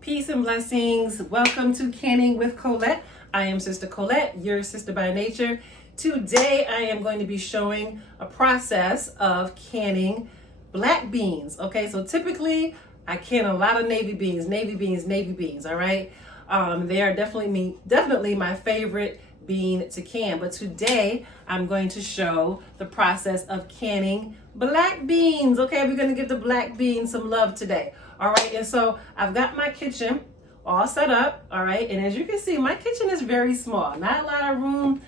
Peace and blessings. Welcome to Canning with Colette. I am Sister Colette, your sister by nature. Today I am going to be showing a process of canning black beans. Okay, so typically I can a lot of navy beans, all right? They are definitely my favorite bean to can, but today I'm going to show the process of canning black beans. Okay, we're going to give the black beans some love today. All right, and so I've got my kitchen all set up. All right, and as you can see, my kitchen is very small, not a lot of room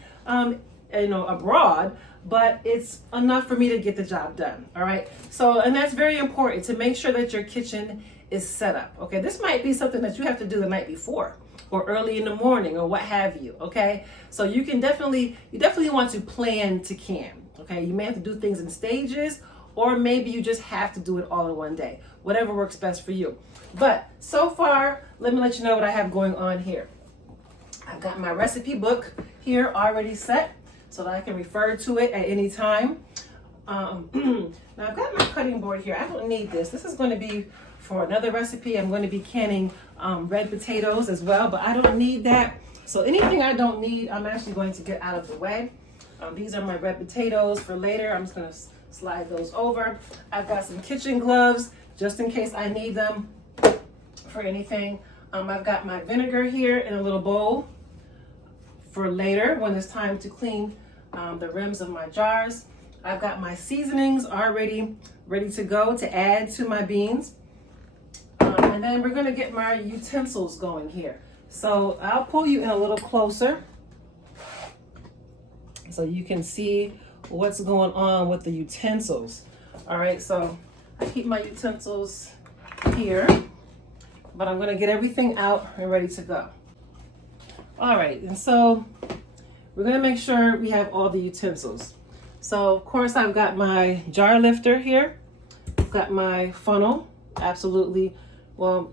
abroad, but it's enough for me to get the job done. All right, so and that's very important to make sure that your kitchen is set up. Okay, this might be something that you have to do the night before or early in the morning or what have you. Okay, so you definitely want to plan to can. Okay, you may have to do things in stages, or maybe you just have to do it all in one day, whatever works best for you. But so far, let me let you know what I have going on here. I've got my recipe book here already set so that I can refer to it at any time. Now I've got my cutting board here. I don't need this. This is going to be for another recipe. I'm going to be canning red potatoes as well, but I don't need that. So anything I don't need, I'm actually going to get out of the way. These are my red potatoes for later. I'm just going to slide those over. I've got some kitchen gloves just in case I need them for anything. I've got my vinegar here in a little bowl for later when it's time to clean the rims of my jars. I've got my seasonings already ready to go to add to my beans. And then we're going to get my utensils going here. So I'll pull you in a little closer so you can see what's going on with the utensils. All right, so I keep my utensils here, but I'm going to get everything out and ready to go. All right, and so we're going to make sure we have all the utensils. So of course I've got my jar lifter here. I've got my funnel. Absolutely, well,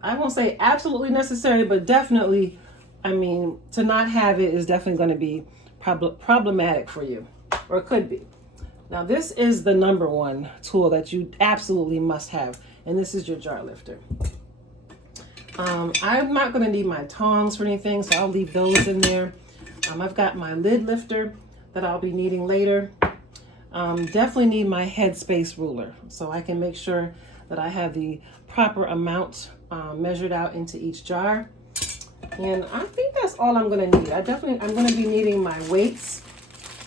I won't say absolutely necessary, but definitely, I mean, to not have it is definitely going to be problematic for you, or it could be. Now this is the number one tool that you absolutely must have, and this is your jar lifter. I'm not going to need my tongs for anything, so I'll leave those in there. I've got my lid lifter that I'll be needing later. Definitely need my headspace ruler so I can make sure that I have the proper amount measured out into each jar. And I think that's all I'm going to need. I'm going to be needing my weights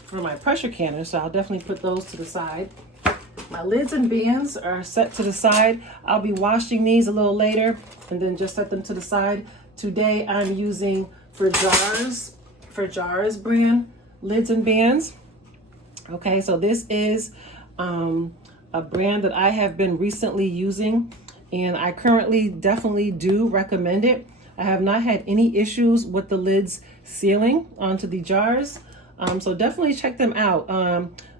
for my pressure canner, so I'll definitely put those to the side. My lids and bands are set to the side. I'll be washing these a little later and then just set them to the side. Today I'm using for jars brand lids and bands. Okay, so this is a brand that I have been recently using, and I currently definitely do recommend it. I have not had any issues with the lids sealing onto the jars, so definitely check them out.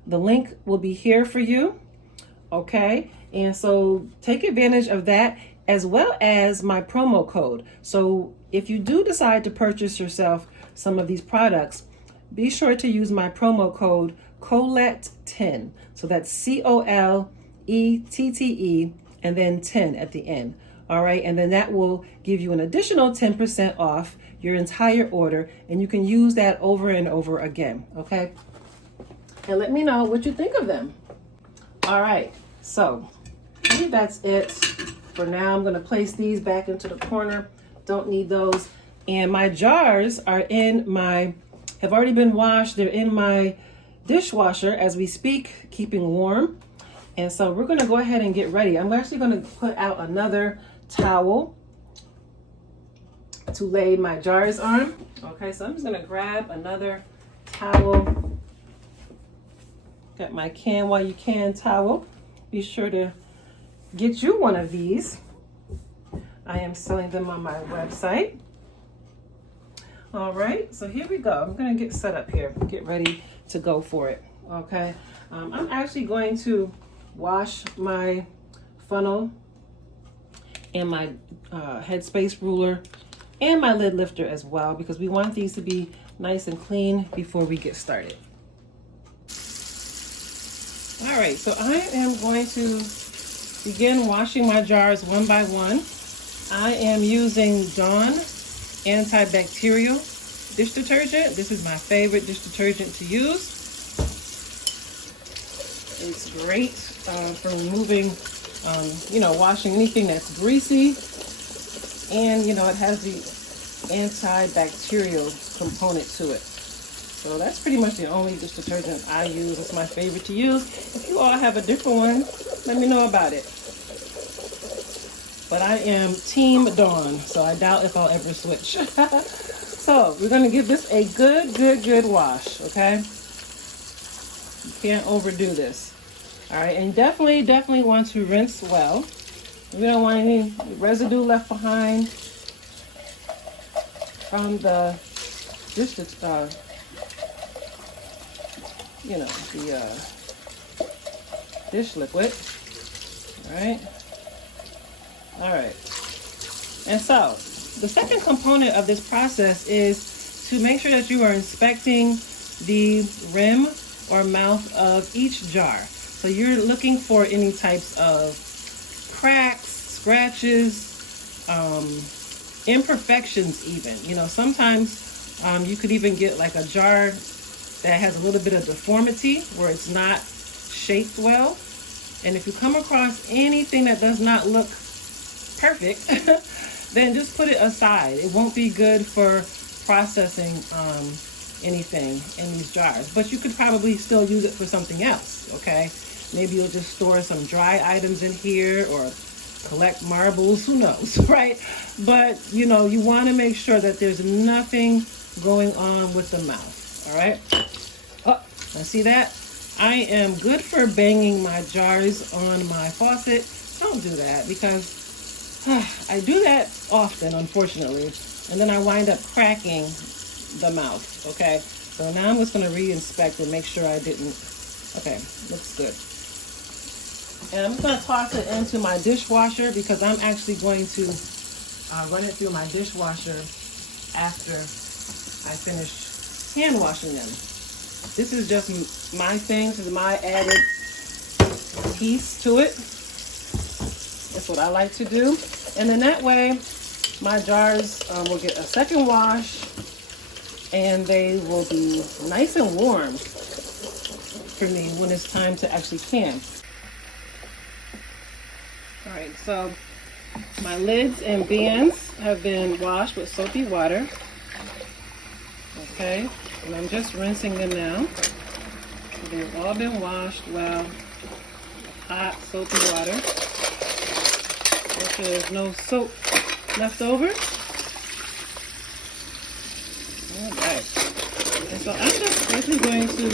The link will be here for you. Okay, and so take advantage of that as well as my promo code. So if you do decide to purchase yourself some of these products, be sure to use my promo code Colette10. So that's COLETTE and then 10 at the end. All right, and then that will give you an additional 10% off your entire order, and you can use that over and over again. Okay, and let me know what you think of them. All right, so I think that's it for now. I'm going to place these back into the corner. Don't need those. And my jars are have already been washed. They're in my dishwasher as we speak, keeping warm. And so we're going to go ahead and get ready. I'm actually going to put out another towel to lay my jars on. Okay, so I'm just going to grab another towel. Got my can while you can towel. Be sure to get you one of these. I am selling them on my website. All right, so here we go. I'm going to get set up here, get ready to go for it. Okay, I'm actually going to wash my funnel and my headspace ruler and my lid lifter as well, because we want these to be nice and clean before we get started. All right, so I am going to begin washing my jars one by one. I am using Dawn antibacterial dish detergent. This is my favorite dish detergent to use. It's great for removing, washing anything that's greasy. And, it has the antibacterial component to it. So that's pretty much the only dish detergent I use. It's my favorite to use. If you all have a different one, let me know about it. But I am Team Dawn, so I doubt if I'll ever switch. So we're going to give this a good wash, okay? You can't overdo this. All right, and definitely want to rinse well. We don't want any residue left behind from the dish, the dish liquid. All right. And so the second component of this process is to make sure that you are inspecting the rim or mouth of each jar. So you're looking for any types of cracks, scratches, imperfections even. Sometimes you could even get like a jar that has a little bit of deformity where it's not shaped well. And if you come across anything that does not look perfect, then just put it aside. It won't be good for processing anything in these jars. But you could probably still use it for something else, okay? Maybe you'll just store some dry items in here or collect marbles, who knows, right? But, you want to make sure that there's nothing going on with the mouth, all right? Oh, I see that? I am good for banging my jars on my faucet. Don't do that because I do that often, unfortunately, and then I wind up cracking the mouth, okay? So now I'm just going to re-inspect and make sure I didn't. Okay, looks good. And I'm just going to toss it into my dishwasher because I'm actually going to run it through my dishwasher after I finish hand washing them. This is just my thing. This is my added piece to it. That's what I like to do. And then that way, my jars will get a second wash and they will be nice and warm for me when it's time to actually can. All right, so my lids and bands have been washed with soapy water. Okay, and I'm just rinsing them now. They've all been washed well with hot soapy water. Make sure there's no soap left over. All right. And so I'm just basically going to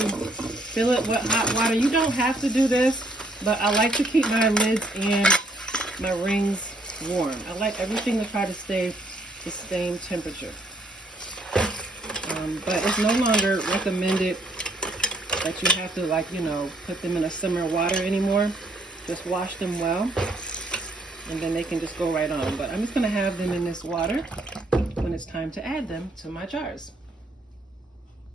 fill it with hot water. You don't have to do this, but I like to keep my lids and my rings warm. I like everything to try to stay the same temperature. But it's no longer recommended that you have to put them in a simmer water anymore. Just wash them well and then they can just go right on. But I'm just going to have them in this water when it's time to add them to my jars.